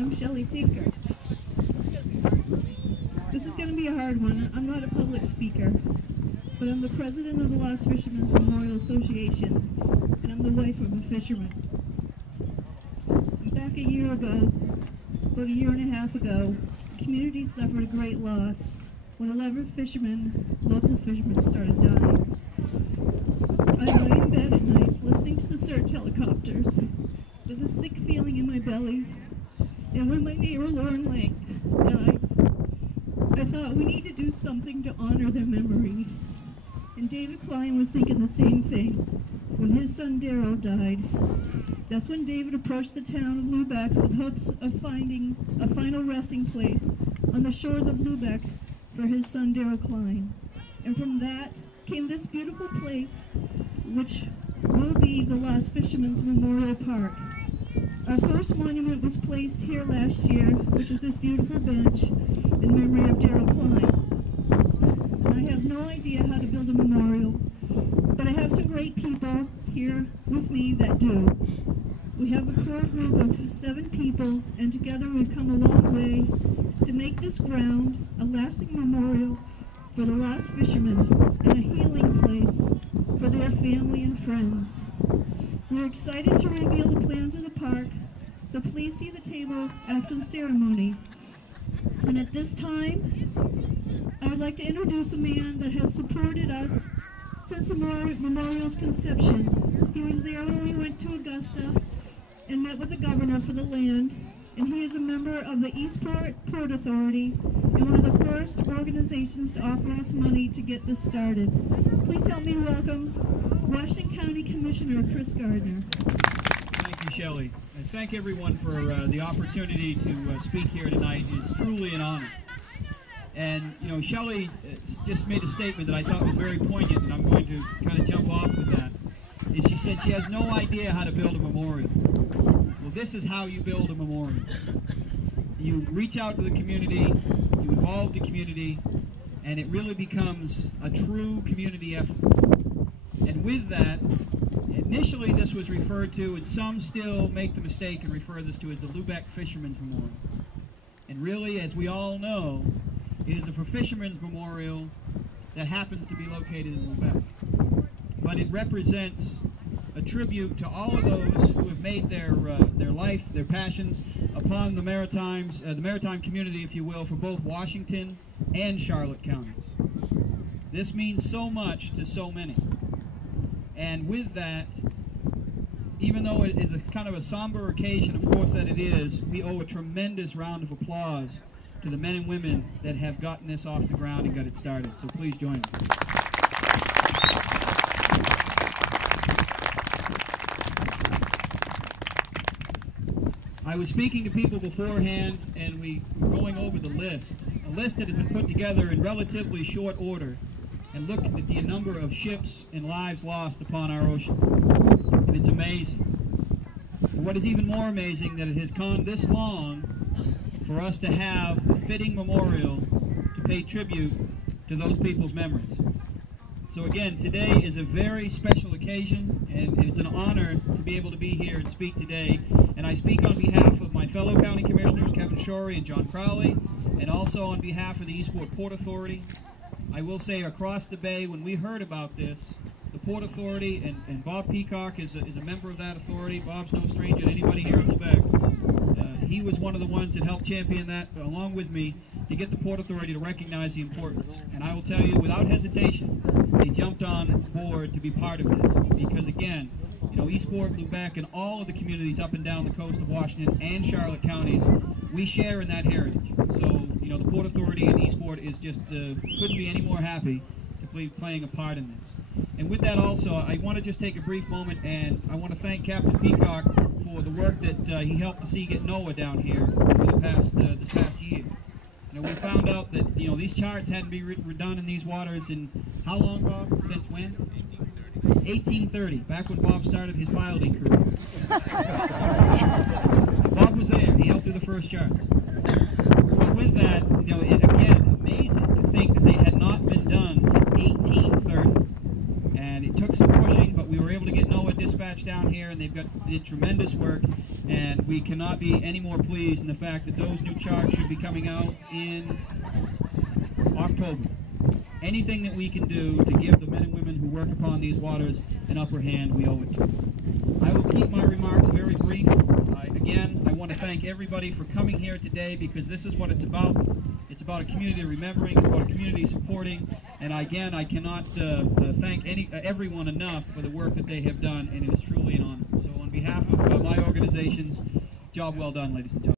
I'm Shelly Tinker. This is going to be a hard one. I'm not a public speaker, but I'm the president of the Lost Fishermen's Memorial Association, and I'm the wife of a fisherman. Back a year ago, about a year and a half ago, the community suffered a great loss when 11 fishermen, local fishermen, started dying. I lay in bed at night listening to the search helicopters with a sick feeling in my belly, and when my neighbor Lauren Lang died, I thought we need to do something to honor their memory. And David Klein was thinking the same thing when his son Daryl died. That's when David approached the town of Lubec with hopes of finding a final resting place on the shores of Lubec for his son Daryl Klein. And from that came this beautiful place, which will be the Lost Fishermen's Memorial Park. Our first monument was placed here last year, which is this beautiful bench in memory of Daryl Klein. And I have no idea how to build a memorial, but I have some great people here with me that do. We have a core group of 7 people, and together we've come a long way to make this ground a lasting memorial for the lost fishermen and a healing place for their family and friends. We're excited to reveal the plans of the park, so please see the table after the ceremony. And at this time, I would like to introduce a man that has supported us since the memorial's conception. He was there when we went to Augusta and met with the governor for the land, and he is a member of the Eastport Port Authority and one of the first organizations to offer us money to get this started. Please help me welcome Washington County Commissioner Chris Gardner. Thank you, Shelly. And thank everyone for the opportunity to speak here tonight. It's truly an honor. And, you know, Shelly just made a statement that I thought was very poignant, and I'm going to kind of jump off with that. Is she said she has no idea how to build a memorial. Well, this is how you build a memorial. You reach out to the community, you involve the community, and it really becomes a true community effort. And with that, initially this was referred to, and some still make the mistake and refer this to as the Lubec Fishermen's Memorial. And really, as we all know, it is a fishermen's memorial that happens to be located in Lubec. But it represents a tribute to all of those who have made their life, their passions upon the maritime community, if you will, for both Washington and Charlotte counties. This means so much to so many. And with that, even though it is a kind of a somber occasion, of course that it is, we owe a tremendous round of applause to the men and women that have gotten this off the ground and got it started. So please join me. I was speaking to people beforehand, and we were going over the list, a list that has been put together in relatively short order, and looked at the number of ships and lives lost upon our ocean. And it's amazing. And what is even more amazing, that it has gone this long for us to have a fitting memorial to pay tribute to those people's memories. So again, today is a very special occasion, and it's an honor to be able to be here and speak today. And I speak on behalf of my fellow county commissioners, Kevin Shorey and John Crowley, and also on behalf of the Eastport Port Authority. I will say across the bay, when we heard about this, the Port Authority, and Bob Peacock is a member of that authority. Bob's no stranger to anybody here in Lubec. He was one of the ones that helped champion that, along with me, to get the Port Authority to recognize the importance. And I will tell you, without hesitation, they jumped on board to be part of this. Because again, you know, Eastport, Lubec, and all of the communities up and down the coast of Washington and Charlotte counties, we share in that heritage. So, you know, the Port Authority and Eastport is just, couldn't be any more happy to be playing a part in this. And with that also, I want to just take a brief moment, and I want to thank Captain Peacock for the work that he helped to see get NOAA down here over this past year. You know, we found out that, you know, these charts hadn't been redone in these waters in how long, Bob? Since when? 1830, back when Bob started his piloting career. Bob was there. He helped do the first chart. But with that, you know, again, amazing to think that they had not been done since 1830. And it took some pushing, but we were able to get NOAA dispatched charge down here, and did tremendous work, and we cannot be any more pleased in the fact that those new charts should be coming out in October. Anything that we can do to give the men and women who work upon these waters an upper hand, we owe it to them. I will keep my remarks very brief. Again, I want to thank everybody for coming here today, because this is what it's about. It's about a community remembering, it's about a community supporting, and again, I cannot thank everyone enough for the work that they have done, and it is truly an honor. So on behalf of my organizations, job well done, ladies and gentlemen.